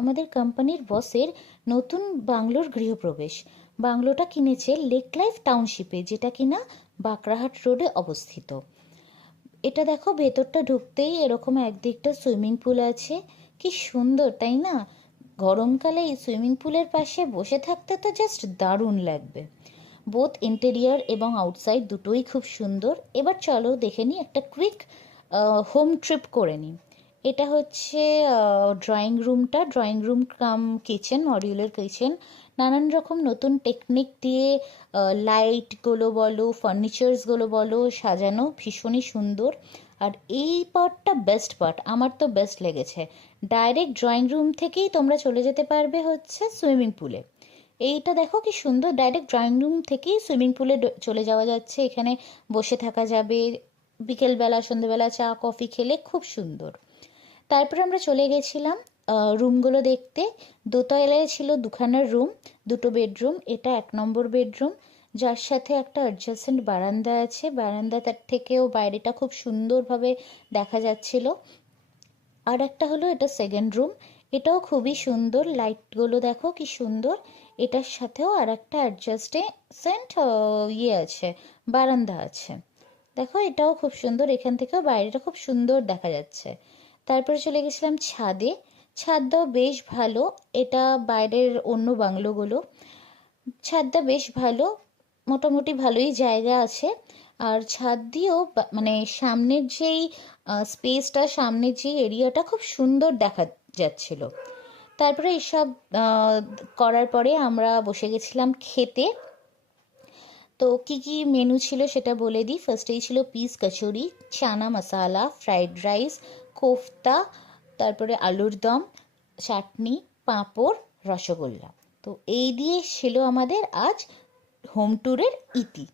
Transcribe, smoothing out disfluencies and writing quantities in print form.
আমাদের কোম্পানির বসের নতুন বাংলোর গৃহপ্রবেশ। বাংলোটা কিনেছে লেক লাইফ টাউনশিপে, যেটা কিনা বাঁকড়াহাট রোডে অবস্থিত। এটা দেখো, ভেতরটা ঢুকতেই এরকম একদিকটা সুইমিং পুল আছে। কি সুন্দর, তাই না? গরমকালে এই সুইমিং পুলের পাশে বসে থাকতে তো জাস্ট দারুণ লাগবে। বোথ ইন্টেরিয়ার এবং আউটসাইড দুটোই খুব সুন্দর। এবার চলো দেখে নিই, একটা কুইক হোম ট্রিপ করে নিই। এটা হচ্ছে ড্রয়িং রুম কাম কিচেন, মডিউলার কিচেন। নানান রকম নতুন টেকনিক দিয়ে লাইটগুলো বলো, ফার্নিচার্সগুলো বলো, সাজানো ভীষণই সুন্দর। আর এই পার্টটা বেস্ট পার্ট, আমার তো বেস্ট লেগেছে। ডাইরেক্ট ড্রয়িং রুম থেকেই তোমরা চলে যেতে পারবে হচ্ছে সুইমিং পুলে। এইটা দেখো কি সুন্দর, ডাইরেক্ট ড্রয়িং রুম থেকেই সুইমিং পুলে চলে যাওয়া যাচ্ছে। এখানে বসে থাকা যাবে, বিকেলবেলা সন্ধ্যেবেলা চা কফি খেলে, খুব সুন্দর। তারপরে আমরা চলে গেছিলাম রুমগুলো দেখতে। দোতলায় ছিল দুখানা রুম, দুটো বেডরুম। এটা 1 নম্বর বেডরুম, যার সাথে একটা অ্যাডজাসেন্ট বারান্দা আছে। বারান্দাটার থেকেও বাইরেটা খুব সুন্দরভাবে দেখা যাচ্ছিল। আর একটা হলো এটা সেকেন্ড রুম, এটাও খুবই সুন্দর। লাইটগুলো দেখো কি সুন্দর। এটার সাথেও আর একটা অ্যাডজাস্টেন্ট আছে, বারান্দা আছে। দেখো এটাও খুব সুন্দর, এখান থেকেও বাইরেটা খুব সুন্দর দেখা যাচ্ছে। তারপরে চলে গেছিলাম ছাদে। ছাদটাও বেশ ভালো, এটা বাইরের অন্য বাংলোগুলো। ছাদটা বেশ ভালো, মোটামুটি ভালোই জায়গা আছে। আর ছাদ দিয়েও মানে সামনের যেই স্পেসটা, সামনের যে এরিয়াটা খুব সুন্দর দেখা যাচ্ছিল। তারপরে এসব করার পরে আমরা বসে গেছিলাম খেতে। তো কি কি মেনু ছিল সেটা বলে দিই। ফার্স্টেই ছিল পিস কচুরি, চানা মশালা, ফ্রাইড রাইস, কোফতা, তারপরে আলুর দম, চাটনি, পাঁপড়, রসগোল্লা। তো এই দিয়ে ছিল আমাদের আজ হোম ট্যুরের ইতি।